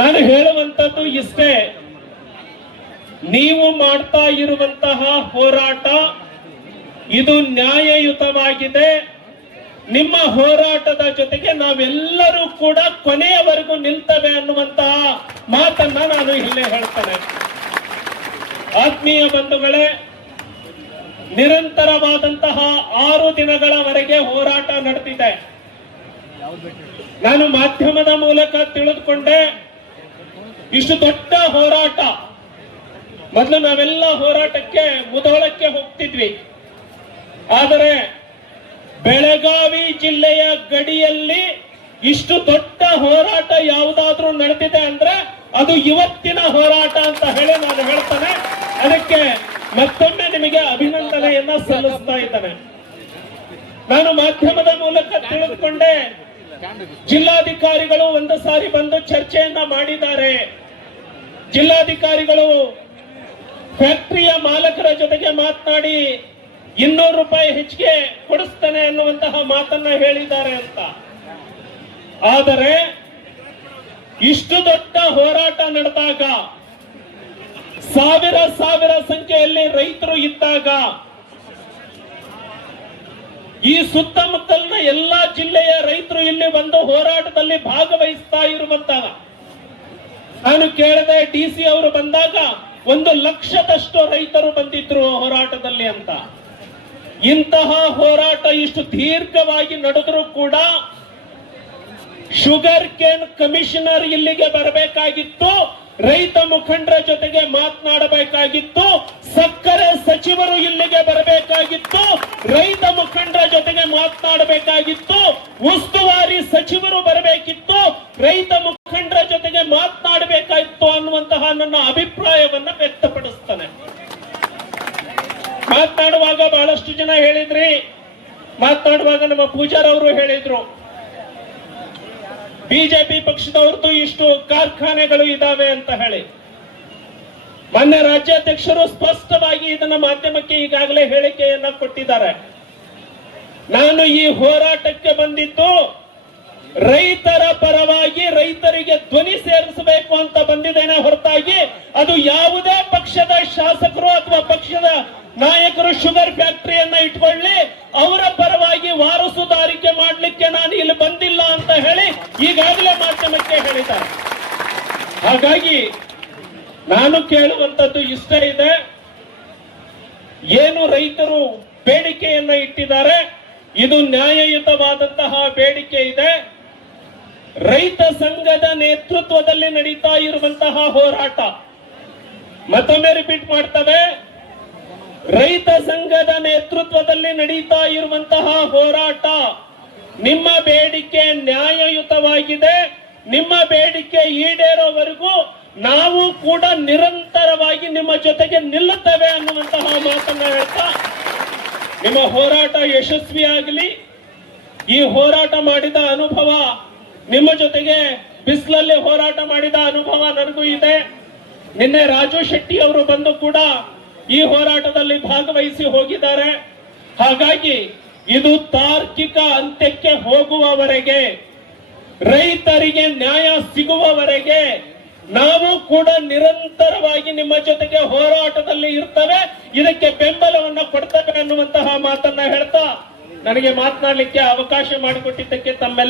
ನಾನು ಹೇಳುವಂತದ್ದು ಇಷ್ಟೇ, ನೀವು ಮಾಡ್ತಾ ಇರುವಂತಹ ಹೋರಾಟ ಇದು ನ್ಯಾಯಯುತವಾಗಿದೆ. ನಿಮ್ಮ ಹೋರಾಟದ ಜೊತೆಗೆ ನಾವೆಲ್ಲರೂ ಕೂಡ ಕೊನೆಯವರೆಗೂ ನಿಲ್ತವೆ ಅನ್ನುವಂತಹ ಮಾತನ್ನ ನಾನು ಇಲ್ಲೇ ಹೇಳ್ತೇನೆ. ಆತ್ಮೀಯ ಬಂಧುಗಳೇ, ನಿರಂತರವಾದಂತಹ 6 ದಿನಗಳವರೆಗೆ ಹೋರಾಟ ನಡೆದಿದೆ. ನಾನು ಮಾಧ್ಯಮದ ಮೂಲಕ ತಿಳಿದುಕೊಂಡೆ, ಇಷ್ಟು ದೊಡ್ಡ ಹೋರಾಟ, ಮೊದಲು ನಾವೆಲ್ಲ ಹೋರಾಟಕ್ಕೆ ಮುಧೋಳಕ್ಕೆ ಹೋಗ್ತಿದ್ವಿ. ಆದರೆ ಬೆಳಗಾವಿ ಜಿಲ್ಲೆಯ ಗಡಿಯಲ್ಲಿ ಇಷ್ಟು ದೊಡ್ಡ ಹೋರಾಟ ಯಾವುದಾದ್ರೂ ನಡೆದಿದೆ ಅಂದ್ರೆ ಅದು ಇವತ್ತಿನ ಹೋರಾಟ ಅಂತ ಹೇಳಿ ನಾನು ಹೇಳ್ತೇನೆ. ಅದಕ್ಕೆ ಮತ್ತೊಮ್ಮೆ ನಿಮಗೆ ಅಭಿನಂದನೆಯನ್ನ ಸಲ್ಲಿಸ್ತಾ ಇದ್ದೇನೆ. ನಾನು ಮಾಧ್ಯಮದ ಮೂಲಕ ತಿಳಿದುಕೊಂಡೆ, ಜಿಲ್ಲಾಧಿಕಾರಿಗಳು ಒಂದು ಸಾರಿ ಬಂದು ಚರ್ಚೆಯನ್ನ ಮಾಡಿದ್ದಾರೆ. ಜಿಲ್ಲಾಧಿಕಾರಿಗಳು ಫ್ಯಾಕ್ಟರಿಯ ಮಾಲಕರ ಜೊತೆಗೆ ಮಾತನಾಡಿ 200 ರೂಪಾಯಿ ಹೆಚ್ಚಿಗೆ ಕೊಡಿಸ್ತೇನೆ ಅನ್ನುವಂತಹ ಮಾತನ್ನ ಹೇಳಿದ್ದಾರೆ ಅಂತ. ಆದರೆ ಇಷ್ಟು ದೊಡ್ಡ ಹೋರಾಟ ನಡೆದಾಗ, ಸಾವಿರ ಸಂಖ್ಯೆಯಲ್ಲಿ ರೈತರು ಇದ್ದಾಗ, ಈ ಸುತ್ತಮುತ್ತಲಿನ ಎಲ್ಲಾ ಜಿಲ್ಲೆಯ ರೈತರು ಇಲ್ಲಿ ಒಂದು ಹೋರಾಟದಲ್ಲಿ ಭಾಗವಹಿಸ್ತಾ ಇರುವಂತಹ, ನಾನು ಕೇಳಿದೆ ಡಿಸಿ ಅವರು ಬಂದಾಗ 1 ಲಕ್ಷದಷ್ಟು ರೈತರು ಬಂದಿದ್ರು ಹೋರಾಟದಲ್ಲಿ ಅಂತ. ಇಂತಹ ಹೋರಾಟ ಇಷ್ಟು ದೀರ್ಘವಾಗಿ ನಡೆದರೂ ಕೂಡ ಶುಗರ್ ಕೇನ್ ಕಮಿಷನರ್ ಇಲ್ಲಿಗೆ ಬರಬೇಕಾಗಿತ್ತು, ರೈತ ಮುಖಂಡರ ಜೊತೆಗೆ ಮಾತನಾಡಬೇಕಾಗಿತ್ತು, ಸಕ್ಕರೆ ಸಚಿವರು ಇಲ್ಲಿಗೆ ಬರಬೇಕಾಗಿತ್ತು, ರೈತ ಮುಖಂಡರ ಜೊತೆಗೆ ಮಾತನಾಡಬೇಕಾಗಿತ್ತು, ಉಸ್ತುವಾರಿ ಸಚಿವರು ಬರಬೇಕಿತ್ತು, ರೈತ ಮುಖಂಡರ ಜೊತೆಗೆ ಮಾತನಾಡಬೇಕಾಗಿತ್ತು ಅನ್ನುವಂತಹ ನನ್ನ ಅಭಿಪ್ರಾಯವನ್ನ ವ್ಯಕ್ತಪಡಿಸ್ತಾನೆ. ಮಾತನಾಡುವಾಗ ಬಹಳಷ್ಟು ಜನ ಹೇಳಿದ್ರಿ, ಮಾತನಾಡುವಾಗ ನಮ್ಮ ಪೂಜಾರ್ ಅವರು ಹೇಳಿದ್ರು, ಬಿಜೆಪಿ ಪಕ್ಷದವ್ರದ್ದು ಇಷ್ಟು ಕಾರ್ಖಾನೆಗಳು ಇದಾವೆ ಅಂತ ಹೇಳಿ. ಮಾನ್ಯ ರಾಜ್ಯಾಧ್ಯಕ್ಷರು ಸ್ಪಷ್ಟವಾಗಿ ಇದನ್ನ ಮಾಧ್ಯಮಕ್ಕೆ ಈಗಾಗಲೇ ಹೇಳಿಕೆಯನ್ನ ಕೊಟ್ಟಿದ್ದಾರೆ. ನಾನು ಈ ಹೋರಾಟಕ್ಕೆ ಬಂದಿದ್ದು ರೈತರ ಪರವಾಗಿ, ರೈತರಿಗೆ ಧ್ವನಿ ಸೇರಿಸಬೇಕು ಅಂತ ಬಂದಿದ್ದೇನೆ ಹೊರತಾಗಿ ಅದು ಯಾವುದೇ ಪಕ್ಷದ ಶಾಸಕರು ಅಥವಾ ಪಕ್ಷದ ನಾಯಕರು ಶುಗರ್ ಫ್ಯಾಕ್ಟರಿಯನ್ನ ಇಟ್ಕೊಳ್ಳಿ, ಅವರ ಪರವಾಗಿ ವಾರಸುದಾರಿಕೆ ಮಾಡಲಿಕ್ಕೆ ನಾನು ಇಲ್ಲಿ ಬಂದಿಲ್ಲ ಅಂತ ಹೇಳಿ ಈಗಾಗಲೇ ಮಾಧ್ಯಮಕ್ಕೆ ಹೇಳಿದ್ದಾರೆ. ಹಾಗಾಗಿ ನಾನು ಕೇಳುವಂತದ್ದು ಇಷ್ಟ ಇದೆ, ಏನು ರೈತರು ಬೇಡಿಕೆಯನ್ನ ಇಟ್ಟಿದ್ದಾರೆ ಇದು ನ್ಯಾಯಯುತವಾದಂತಹ ಬೇಡಿಕೆ ಇದೆ. ರೈತ ಸಂಘದ ನೇತೃತ್ವದಲ್ಲಿ ನಡೀತಾ ಇರುವಂತಹ ಹೋರಾಟ, ಮತ್ತೊಮ್ಮೆ ರಿಪೀಟ್ ಮಾಡ್ತವೆ, ರೈತ ಸಂಘದ ನೇತೃತ್ವದಲ್ಲಿ ನಡೀತಾ ಇರುವಂತಹ ಹೋರಾಟ, ನಿಮ್ಮ ಬೇಡಿಕೆ ನ್ಯಾಯಯುತವಾಗಿದೆ. ನಿಮ್ಮ ಬೇಡಿಕೆ ಈಡೇರೋವರೆಗೂ ನಾವು ಕೂಡ ನಿರಂತರವಾಗಿ ನಿಮ್ಮ ಜೊತೆಗೆ ನಿಲ್ಲುತ್ತೇವೆ ಅನ್ನುವಂತಹ ಮಾತನ್ನ ಹೇಳ್ತಾ, ನಿಮ್ಮ ಹೋರಾಟ ಯಶಸ್ವಿಯಾಗಲಿ. ಈ ಹೋರಾಟ ಮಾಡಿದ ಅನುಭವ, ನಿಮ್ಮ ಜೊತೆಗೆ ಬಿಸಿಲಲ್ಲಿ ಹೋರಾಟ ಮಾಡಿದ ಅನುಭವ ನನಗೂ ಇದೆ. ನಿನ್ನೆ ರಾಜು ಶೆಟ್ಟಿ ಅವರು ಬಂದು ಕೂಡ ಈ ಹೋರಾಟದಲ್ಲಿ ಭಾಗವಹಿಸಿ ಹೋಗಿದ್ದಾರೆ. ಹಾಗಾಗಿ ಇದು ತಾರ್ಕಿಕ ಅಂತ್ಯಕ್ಕೆ ಹೋಗುವವರೆಗೆ, ರೈತರಿಗೆ ನ್ಯಾಯ ಸಿಗುವವರೆಗೆ ನಾವು ಕೂಡ ನಿರಂತರವಾಗಿ ನಿಮ್ಮ ಜೊತೆಗೆ ಹೋರಾಟದಲ್ಲಿ ಇರ್ತೇವೆ, ಇದಕ್ಕೆ ಬೆಂಬಲವನ್ನ ಕೊಡ್ತೇವೆ ಅನ್ನುವಂತಹ ಮಾತನ್ನ ಹೇಳ್ತಾ ನನಗೆ ಮಾತನಾಡಲಿಕ್ಕೆ ಅವಕಾಶ ಮಾಡಿಕೊಟ್ಟಿದ್ದಕ್ಕೆ ತಮ್ಮೆಲ್ಲ